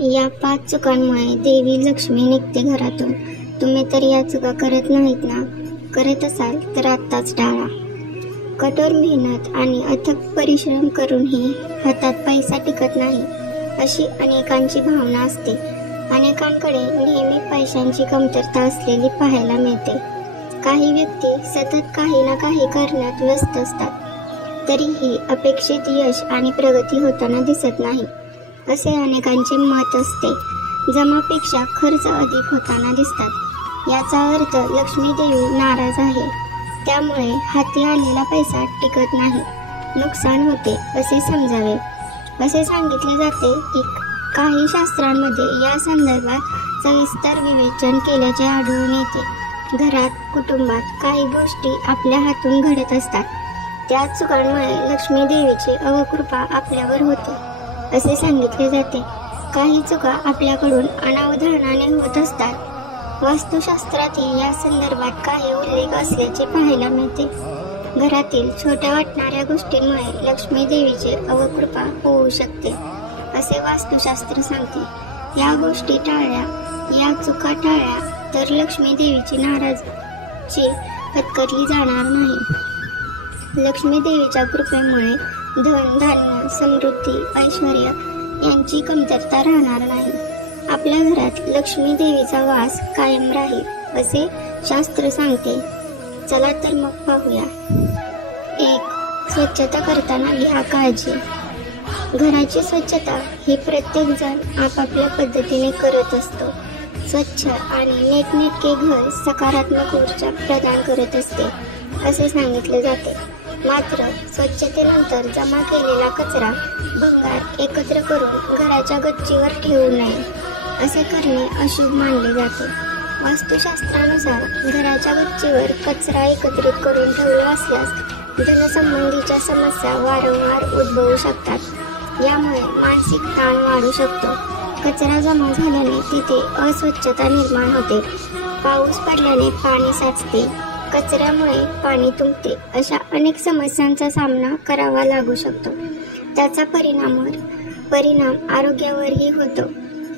या 5 चुकांमुळे देवी लक्ष्मी निघते घरातून. तुम्ही तर या चुका करत नाहीत ना? करत असाल तर आत्ताच टाळा. कठोर मेहनत आणि अथक परिश्रम करूनही हातात पैसा टिकत नाही, अशी अनेकांची भावना असते. अनेकांकडे नेहमी पैशांची कमतरता असलेली पाहायला मिळते. काही व्यक्ती सतत काही ना काही करण्यात व्यस्त असतात, तरीही अपेक्षित यश आणि प्रगती होताना दिसत नाही, असे अनेकांचे मत असते. जमापेक्षा खर्च अधिक होताना दिसतात. याचा अर्थ लक्ष्मी देवी नाराज आहे. त्यामुळे हाती आलेला पैसा टिकत नाही, नुकसान होते असे समजावे. असे सांगितले जाते की काही शास्त्रांमध्ये या संदर्भात सविस्तर विवेचन केल्याचे आढळून येते. घरात, कुटुंबात काही गोष्टी आपल्या हातून घडत असतात. त्या चुकांमुळे लक्ष्मी देवीची अवकृपा आपल्यावर होते, असे सांगितले जाते. काही चुका आपल्याकडून अनावधानाने होत असतात. वास्तुशास्त्रातही या संदर्भात काही उल्लेख असल्याचे पाहायला मिळते. घरातील छोट्या वाटणाऱ्या गोष्टींमुळे लक्ष्मी देवीची अवकृपा होऊ शकते, असे वास्तुशास्त्र सांगते. या गोष्टी टाळल्या, या चुका टाळल्या तर लक्ष्मी देवीची नाराजी पत्करली जाणार नाही. लक्ष्मी देवीच्या कृपेमुळे धन, धान्य, समृद्धी, ऐश्वर्य यांची कमतरता राहणार नाही. आपल्या घरात लक्ष्मी देवीचा वास कायम राहील, असे शास्त्र सांगते. चला तर मग पाहूया. 1. स्वच्छता करताना घ्या काळजी. घराची स्वच्छता ही प्रत्येक जण आपापल्या पद्धतीने करत असतो. स्वच्छ आणि नीटनेटके घर सकारात्मक ऊर्जा प्रदान करत असते, असे सांगितले जाते. मात्र स्वच्छतेनंतर जमा केलेला कचरा, भंगार एकत्र करून घराच्या गच्चीवर ठेवू नये. असे करणे अशुभ मानले जाते. वास्तुशास्त्रानुसार घराच्या गच्चीवर कचरा एकत्रित करून ठेवला असल्यास धनसंबंधीच्या समस्या वारंवार उद्भवू शकतात. यामुळे मानसिक ताण वाढू शकतो. कचरा जमा झाल्याने तिथे अस्वच्छता निर्माण होते. पाऊस पडल्याने पाणी साचते, कचऱ्यामुळे पाणी तुंबते, अशा अनेक समस्यांचा सामना करावा लागू शकतो. त्याचा परिणाम आरोग्यावरही होतो.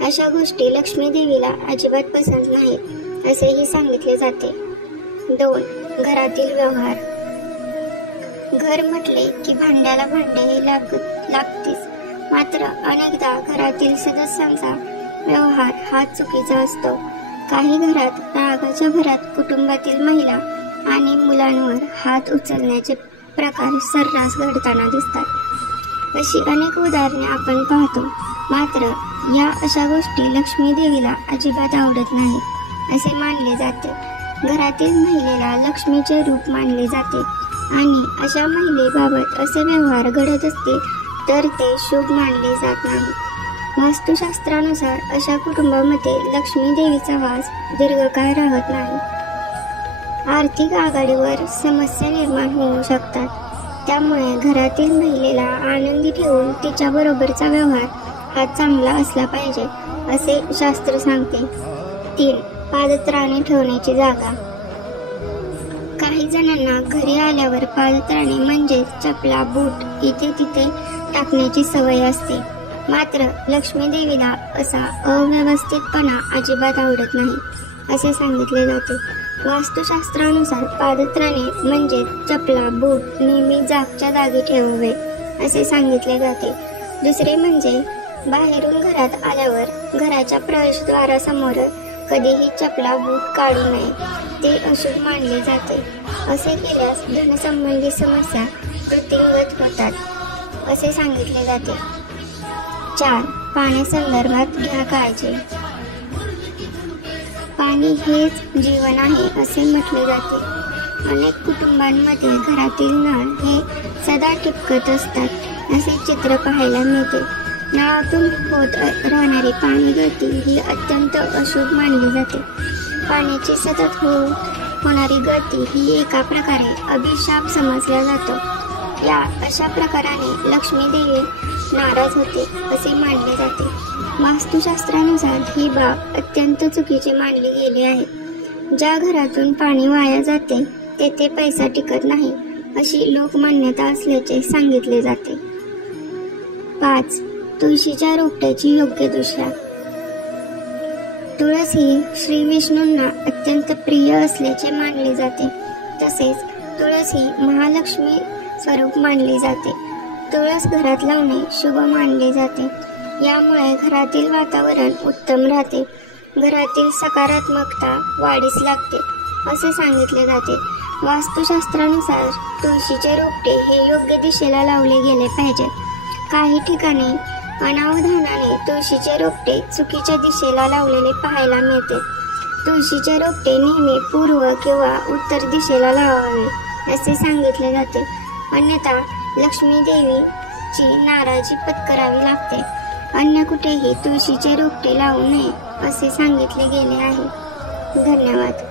अशा गोष्टी लक्ष्मी देवीला अजिबात पसंत नाहीत, असेही सांगितले जाते. 2. घरातील व्यवहार. घर म्हटले की भांड्याला भांडे हे लागतेच. मात्र अनेकदा घरातील सदस्यांचा व्यवहार हा चुकीचा असतो. काही घरात रागाच्या भरात कुटुंबातील महिला आणि मुलांवर हात उचलण्याचे प्रकार सर्रास घडताना दिसतात. अशी अनेक उदाहरणे आपण पाहतो. मात्र या अशा गोष्टी लक्ष्मी देवीला अजिबात आवडत नाहीत, असे मानले जाते. घरातील महिलेला लक्ष्मीचे रूप मानले जाते आणि अशा महिलेबाबत असे व्यवहार घडत असतील तर ते शुभ मानले जात नाही. वास्तुशास्त्रानुसार अशा कुटुंबामध्ये लक्ष्मी देवीचा वास दीर्घकाळ राहत नाही. आर्थिक आघाडीवर समस्या निर्माण होऊ शकतात. त्यामुळे घरातील महिलेला आनंदी ठेवून तिच्याबरोबरचा व्यवहार हा चांगला असला पाहिजे, असे शास्त्र सांगते. 3. पादत्राणे ठेवण्याची जागा. काही जणांना घरी आल्यावर पादत्राणे म्हणजेच चपला, बूट इथे तिथे टाकण्याची सवय असते. मात्र लक्ष्मी देवीला असा अव्यवस्थितपणा अजिबात आवडत नाही, असे सांगितले जाते. वास्तुशास्त्रानुसार पादत्राणे म्हणजे चपला, बूट नेहमी जागच्या जागी ठेवावे, असे सांगितले जाते. दुसरे म्हणजे बाहेरून घरात आल्यावर घराच्या प्रवेशद्वारासमोर कधीही चपला, बूट काढू नये, ते अशुभ मानले जाते. असे केल्यास धनसंबंधी समस्या वृद्धिंगत होतात, असे सांगितले जाते. 4. पाण्यासंदर्भात घ्या काळजी. पाणी हेच जीवन आहे, असे म्हटले जाते. अनेक कुटुंबांमध्ये घरातील नळ हे सदा ठिपकत असतात, असे चित्र पाहायला मिळते. नळातून होत राहणारी पाणी गळती ही अत्यंत अशुभ मानली जाते. पाण्याची सतत होणारी गळती ही एका प्रकारे अभिशाप समजला जातो. या अशा प्रकाराने लक्ष्मी देवी नाराज होते, असे मानले जाते. वास्तुशास्त्रानुसार ही बाब अत्यंत चुकीची मानली गेली आहे. ज्या घरातून पाणी वाया जाते तेथे पैसा टिकत नाही, अशी लोकमान्यता असल्याचे सांगितले जाते. 5. तुळशीच्या रोपट्याची योग्य दिशा. तुळस ही श्री विष्णूंना अत्यंत प्रिय असल्याचे मानले जाते. तसेच तुळस ही महालक्ष्मी स्वरूप मानली जाते. तुळस घरात लावणे शुभ मानले जाते. यामुळे घरातील वातावरण उत्तम राहते. घरातील सकारात्मकता वाढीस लागते असे सांगितले जाते. वास्तुशास्त्रानुसार तुळशीचे रोपटे हे योग्य दिशेला लावले गेले पाहिजे. काही ठिकाणी अनावधानाने तुळशीचे रोपटे चुकीच्या दिशेला लावलेले पाहायला मिळते. तुळशीचे रोपटे नेहमी पूर्व किंवा उत्तर दिशेला लावावे असे सांगितले जाते. अन्यथा लक्ष्मी देवीची नाराजी पत्करावी लागते. अन्य कुठेही तुळशीचे रोपटे लावू नये असे सांगितले गेले आहे. धन्यवाद.